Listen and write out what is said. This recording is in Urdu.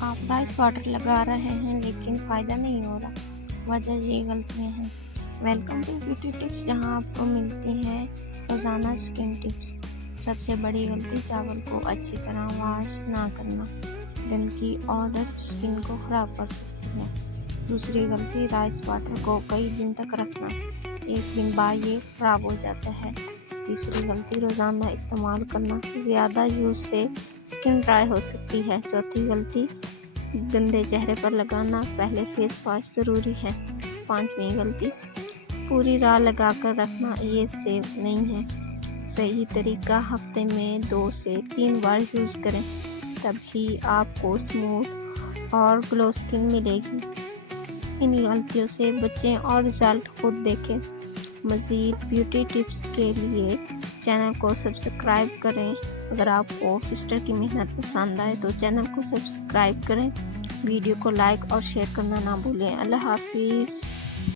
آپ رائس واٹر لگا رہے ہیں لیکن فائدہ نہیں ہو رہا، وجہ یہ غلطیاں ہیں۔ ویلکم ٹو بیوٹی ٹپس، جہاں آپ کو ملتی ہیں روزانہ سکن ٹپس۔ سب سے بڑی غلطی چاول کو اچھی طرح واش نہ کرنا، گندگی اور ڈسٹ سکن کو خراب کر سکتی ہے۔ دوسری غلطی رائس واٹر کو کئی دن تک رکھنا، ایک دن بعد یہ خراب ہو جاتا ہے۔ تیسری غلطی روزانہ استعمال کرنا، زیادہ یوز سے سکن ڈرائی ہو سکتی ہے۔ چوتھی غلطی گندے چہرے پر لگانا، پہلے فیس واش ضروری ہے۔ پانچویں غلطی پوری رات لگا کر رکھنا، یہ سیف نہیں ہے۔ صحیح طریقہ ہفتے میں 2 سے 3 بار یوز کریں، تبھی آپ کو اسموتھ اور گلو سکن ملے گی۔ ان غلطیوں سے بچیں اور رزلٹ خود دیکھیں۔ مزید بیوٹی ٹپس کے لیے چینل کو سبسکرائب کریں۔ اگر آپ کو سسٹر کی محنت پسند آئے تو چینل کو سبسکرائب کریں، ویڈیو کو لائک اور شیئر کرنا نہ بھولیں۔ اللہ حافظ۔